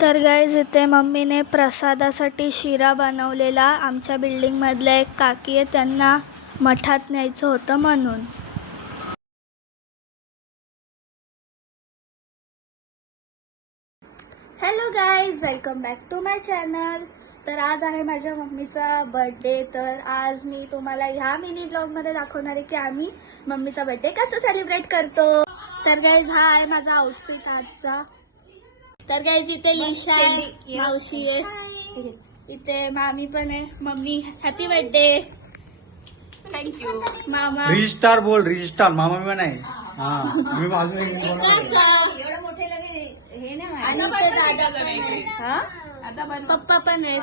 तर गाईज इथे मम्मीने प्रसादासाठी शिरा बनवलेला. आमच्या बिल्डिंगमधल्या एक काकी आहे, त्यांना मठात न्यायचं होतं म्हणून. Hello guys, welcome back to my channel. तर आज आहे माझ्या मम्मीचा बर्थडे. तर आज मी तुम्हाला ह्या मिनी ब्लॉगमध्ये दाखवणार आहे की आम्ही मम्मीचा बर्थडे कसं सेलिब्रेट करतो. तर गाईज हा आहे माझा आउटफिट आजचा. तर गाईज इथे लिशा आहे, मावशी आहे, इथे मामी पण आहे. Mummy happy birthday. थँक्यू मामा. रिजिस्टार बोल, रिजिस्टार मामा मी नाही. मी माझं एक आणि इथे दादा पण आहे, पप्पा पण आहेत.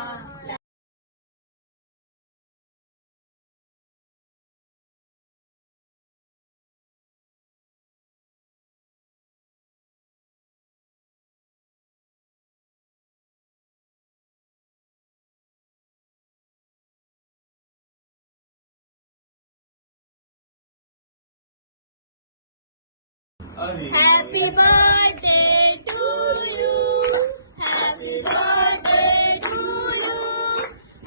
Happy birthday to you. Happy birthday to you.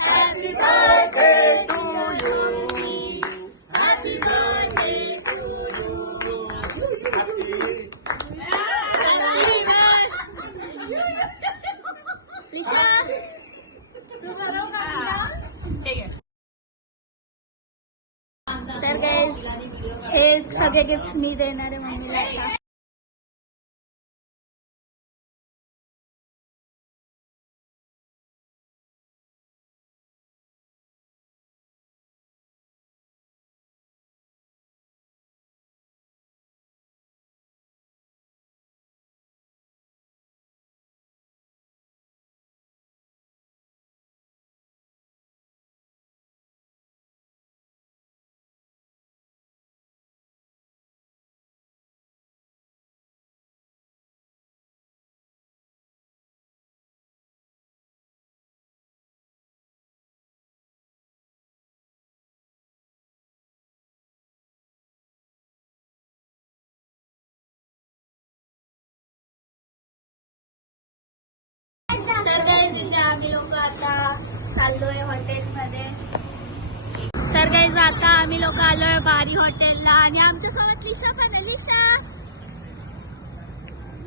Happy birthday to you. Happy birthday to you. Happy Lisha. तर गाइस हे सगळे गिफ्ट मी देणार आहे मम्मीला आता. तर गाइस इथे आम्ही लोक आता चाललोय हॉटेलमध्ये. तर गाइस आता आम्ही लोक आलोय बारी हॉटेलला आणि आमच्या सोबत लिशा पण आहे. लिशा,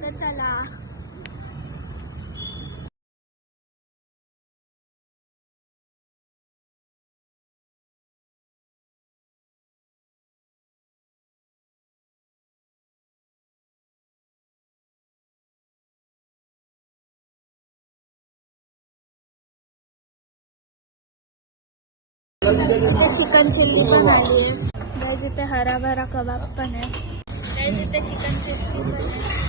तर चला. इथे चिकन चिल्ली पण आली आहे गाइस. इथे हराभरा कबाब पण आहे गाइस. इथे चिकन चिल्ली पण आहे.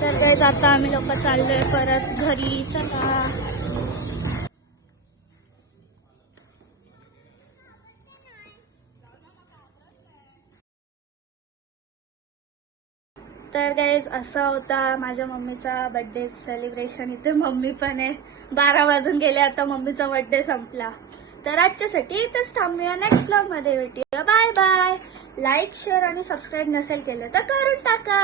तर गाइस आता आम्ही लोक चाललोय परत घरी. चला. तर गाइस असा होता माझ्या मम्मीचा बर्थडे सेलिब्रेशन. इथे मम्मी पण आहे. 12 वाजून गेले आता, मम्मीचा बर्थडे संपला. तर आजच्यासाठी इथेच थांबूया. नेक्स्ट ब्लॉग मध्ये भेटूया. Bye bye. लाईक, शेअर आणि सबस्क्राईब नसेल केलं तर करून टाका.